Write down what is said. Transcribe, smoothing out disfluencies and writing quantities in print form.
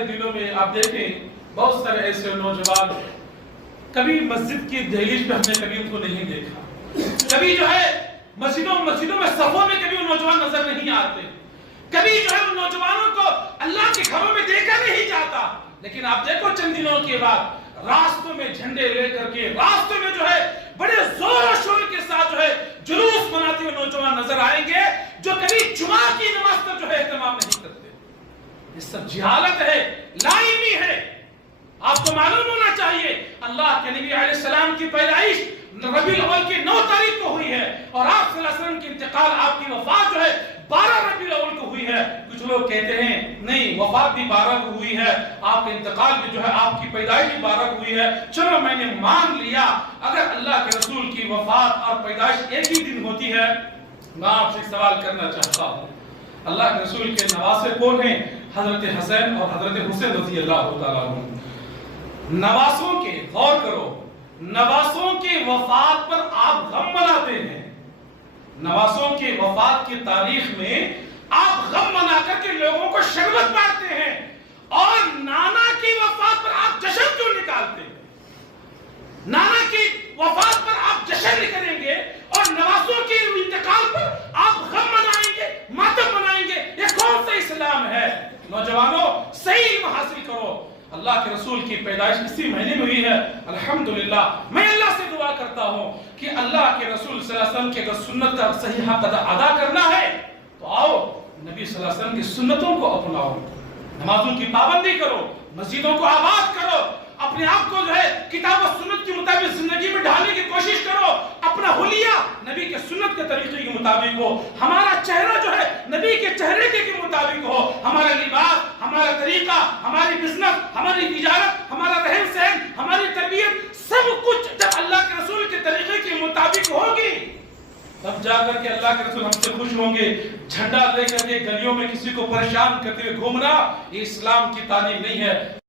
हमारे दिलों में आप देखें बहुत सारे ऐसे नौजवान, कभी मस्जिद की दहलीज पे हमने कभी उनको नहीं देखा, कभी जो है मस्जिदों में सफों में कभी वो नौजवान नजर नहीं आते, कभी जो है उन नौजवानों को अल्लाह के घरों में देखा नहीं जाता। लेकिन आप देखो चंद दिनों के बाद रास्तों में झंडे लेकर के, रास्तों में जो है बड़े जोर और शोर के साथ जो है जुलूस मनाते हुए नौजवान नजर आएंगे, जो कभी जुमा की नमाज पर जो है एहतमाम नहीं करते। ये सब जिहालत है, लाइमी है। आपको मालूम होना चाहिए अल्लाह के नबी अलैहिस्सलाम की पैदाइश रबीउल अव्वल की 9 तारीख को हुई है और आप सल्लल्लाहु अलैहि वसल्लम की इंतकाल, आपकी वफात जो है 12 रबीउल अव्वल को हुई है। कुछ लोग कहते हैं नहीं, वफात भी 12 को हुई है, आपका इंतकाल भी जो है, आपकी पैदाइश भी 12 को हुई है। चलो मैंने मान लिया, अगर अल्लाह के रसूल की वफात और पैदाइश एक ही दिन होती है, मैं आपसे सवाल करना चाहता हूँ, अल्लाह के रसूल के नवासे कौन हैं? हजरत हसन और हजरत हुसैन रज़ी अल्लाह तआला अन्हु। नवासों के, गौर करो, नवासों के वफात पर आप गम मनाते हैं, नवासों के वफात की तारीख में आप गम मना करके लोगों को शरबत बांटते हैं, और नाना की वफात पर आप जश्न क्यों निकालते हैं? नाना की वफात पर आप जश्न करेंगे और नवासों के इंतकाल पर आप गम मनाएंगे, मातम मनाएंगे, ये कौन सा इस्लाम है? नौजवानों, सही इल्म हासिल करो। अल्लाह के रसूल की पैदाइश इसी महीने में हुई है, अल्हम्दुलिल्लाह। मैं अल्लाह से दुआ करता हूँ कि अल्लाह के रसूल सल्लल्लाहु अलैहि वसल्लम के अगर सुन्नत का सही हक अदा करना है तो आओ नबी सल्लल्लाहु अलैहि वसल्लम की सुन्नतों को अपनाओ, नमाजों की पाबंदी करो, मस्जिदों को आबाद करो, अपने आप को जो है किताब और सुन्नत के मुताबिक जिंदगी में ढालने की कोशिश करो, अपना हुलिया नबी के सुन्नत के तरीके के मुताबिक हो, हमारा चेहरा जो है नबी के चेहरे के मुताबिक हो, हमारा लिबास, हमारा तरीका, हमारी बिजनेस, हमारी तिजारत, हमारा रहन सहन, हमारी तरबियत, सब कुछ जब अल्लाह के रसूल के तरीके के मुताबिक होगी तब जाकर के अल्लाह के रसूल हमसे खुश होंगे। झंडा लेकर के गलियों में किसी को परेशान करते हुए घूमना ये इस्लाम की तालीम नहीं है।